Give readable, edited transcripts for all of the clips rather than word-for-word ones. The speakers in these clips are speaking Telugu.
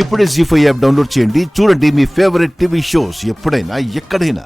ఇప్పుడే జీ5 యాప్ డౌన్లోడ్ చేయండి. చూడండి మీ ఫేవరెట్ టీవీ షోస్ ఎప్పుడైనా ఎక్కడైనా.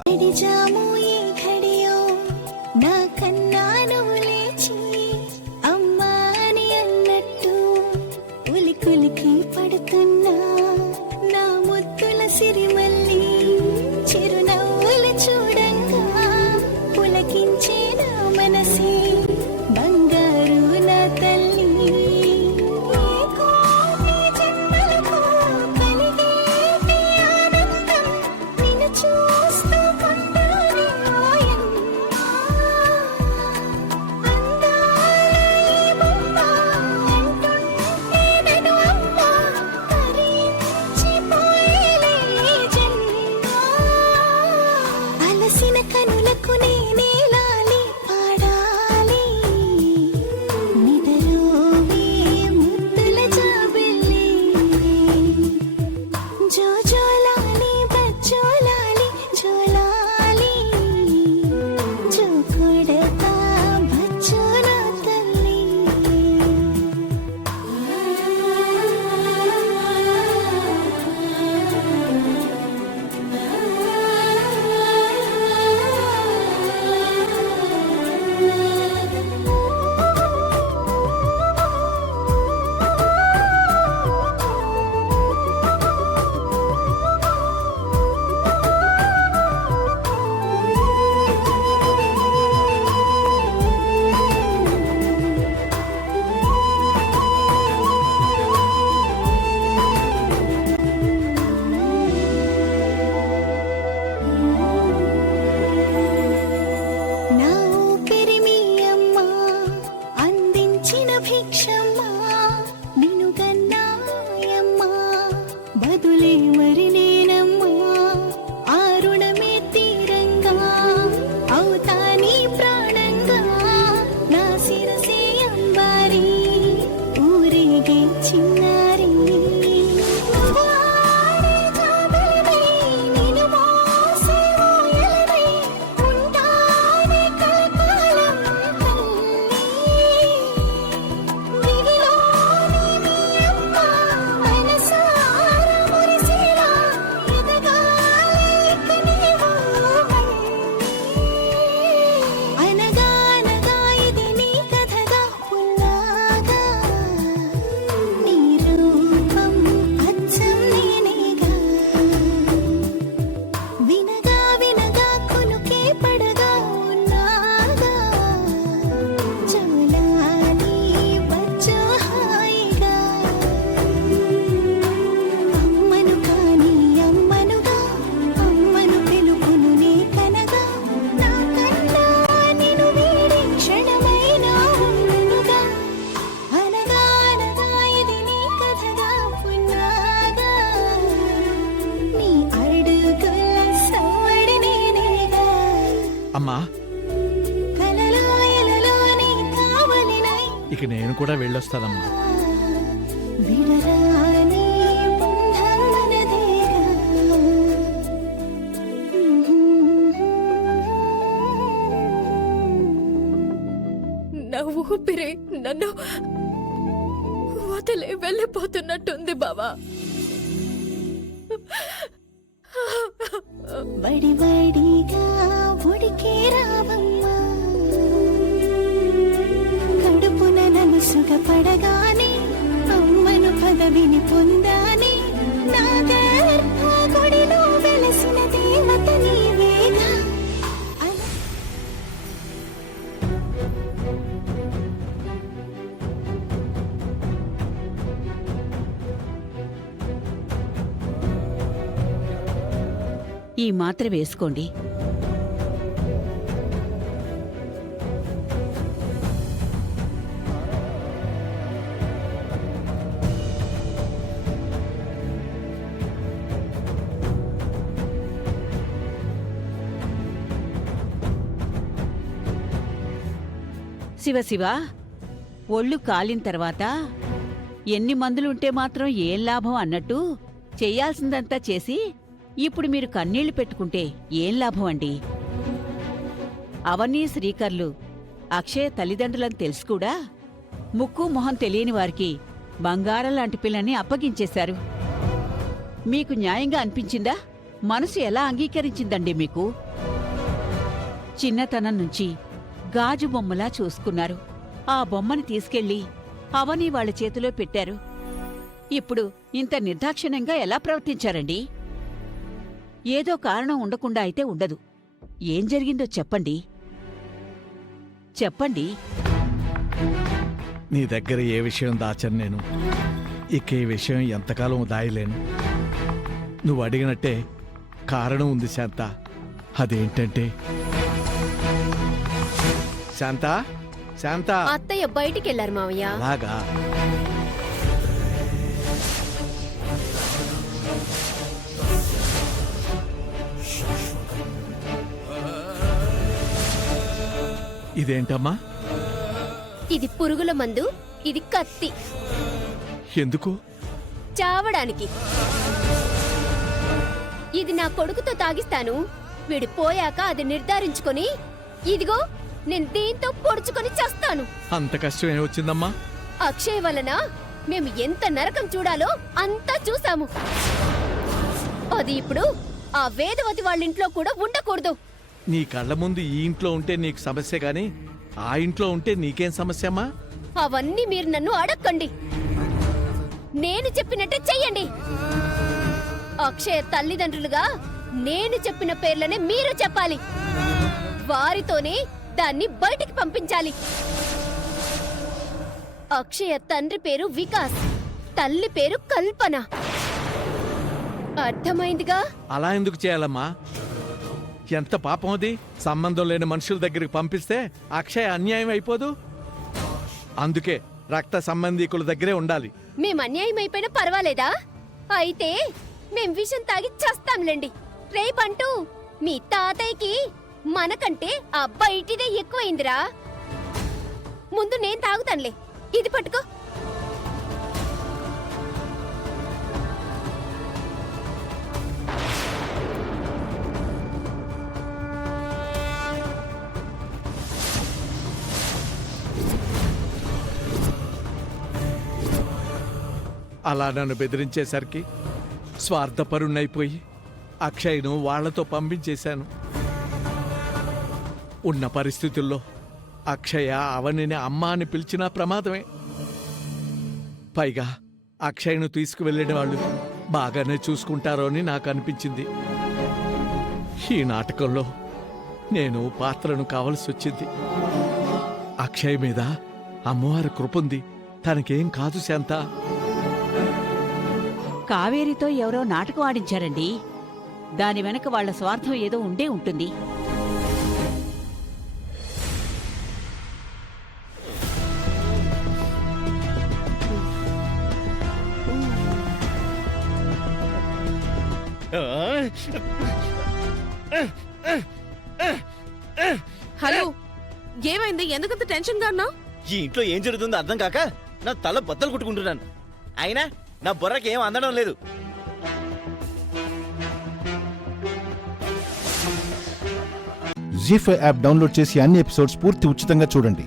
అమ్మా, ఇక నేను కూడా వెళ్ళొస్తానమ్మా. నా ఊపిరి నన్ను వదిలి వెళ్ళిపోతున్నట్టుంది బావా. బడిబడిగా ఉడికే రావమ్మా, కడుపున నన్ను సుఖపడగానే అమ్మను పదవిని పొందానే, నా గర్భగుడిలో వెలసిన దేవత నీవేగా. ఈ మాత్ర వేసుకోండి. శివ ఒళ్ళు కాలిన తర్వాత ఎన్ని మందులుంటే మాత్రం ఏం లాభం అన్నట్టు చెయ్యాల్సిందంతా చేసి ఇప్పుడు మీరు కన్నీళ్లు పెట్టుకుంటే ఏం లాభం అండి? అవన్నీ శ్రీకర్లు అక్షయ తల్లిదండ్రులని తెలుసు కూడా ముక్కు మొహం తెలియని వారికి బంగారం లాంటి పిల్లని అప్పగించేశారు. మీకు న్యాయంగా అనిపించిందా? మనసు ఎలా అంగీకరించిందండి మీకు? చిన్నతనం నుంచి గాజు బొమ్మలా చూసుకున్నారు. ఆ బొమ్మని తీసుకెళ్లి అవని వాళ్ళ చేతిలో పెట్టారు. ఇప్పుడు ఇంత నిర్దాక్షిణ్యంగా ఎలా ప్రవర్తించారండి? ఏదో కారణం ఉండకుండా అయితే ఉండదు. ఏం జరిగిందో చెప్పండి. చెప్పండి. నీ దగ్గర ఏ విషయం దాచను నేను. ఇక ఈ విషయం ఎంతకాలం దాయలేను. నువ్వు అడిగినట్టే కారణం ఉంది శాంత. అదేంటంటే శాంత, శాంత. అత్తయ్య బయటికి వెళ్ళారు మావయ్య. అలాగా? ఇదేంటమ్మా? ఇది పురుగుల మందు, ఇది కత్తి. ఎందుకు? చావడానికి. ఇది నా కొడుకుతో తాగిస్తాను. వీడు పోయాక అది నిర్ధారించుకొని, ఇదిగో నేను దీంతో పొడుచుకొని చస్తాను. అంత కష్టం ఏమొచ్చిందమ్మా? అక్షయ్ వలన మేము ఎంత నరకం చూడాలో అంతా చూసాము. అది ఇప్పుడు ఆ వేదవతి వాళ్ళింట్లో కూడా ఉండకూడదు. నీ కళ్ళ ముందు ఈ ఇంట్లో ఉంటే నీకు సమస్య గాని ఆ ఇంట్లో ఉంటే నీకేం సమస్యమ్మా? అవన్నీ మీరు నన్ను అడక్కండి. నేను చెప్పినట్టే చెయ్యండి. అక్షయ తల్లిదండ్రులుగా నేను చెప్పిన పేర్లనే మీరు చెప్పాలి. వారితోనే దాన్ని బయటికి పంపించాలి. అక్షయ తండ్రి పేరు వికాస్, తల్లి పేరు కల్పన. అర్థమైందిగా? అలా ఎందుకు చేయాలమ్మా? ఎంత పాపం అది. సంబంధం లేని మనుషుల దగ్గరికి పంపిస్తే అక్షయ అన్యాయం అయిపోదు. అందుకే రక్త సంబంధీకుల దగ్గరే ఉండాలి. మేం అన్యాయం అయిపోయినా పర్వాలేదా? అయితే మేం విషం తాగి చస్తాంలేండి. రేపంటూ మీ తాతయ్యకి మనకంటే ఆ బయటిదే ఎక్కువైందిరా. ముందు నేను తాగుతానులే. ఇది పట్టుకో. అలా నన్ను బెదిరించేసరికి స్వార్థపరుణ్ణైపోయి అక్షయ్ను వాళ్లతో పంపించేశాను. ఉన్న పరిస్థితుల్లో అక్షయ అవనిని అమ్మ అని పిలిచినా ప్రమాదమే. పైగా అక్షయ్ను తీసుకువెళ్ళిన వాళ్ళు బాగానే చూసుకుంటారో అని నాకు అనిపించింది. ఈ నాటకంలో నేను పాత్రను కావలసి వచ్చింది. అక్షయ్ మీద అమ్మవారి కృపుంది. తనకేం కాదు శాంత. కావేరితో ఎవరో నాటకం ఆడించారండి. దాని వెనక వాళ్ల స్వార్థం ఏదో ఉండే ఉంటుంది. హలో, ఏమైంది? ఎందుకంత టెన్షన్ గా ఉన్నావు? ఈ ఇంట్లో ఏం జరుగుతుందో అర్థం కాక నా తల బద్దలు కొట్టుకుంటున్నాను. అయినా నా బుర్రకి ఏం అందడం లేదు. జీ5 యాప్ డౌన్లోడ్ చేసి అన్ని ఎపిసోడ్స్ పూర్తి ఉచితంగా చూడండి.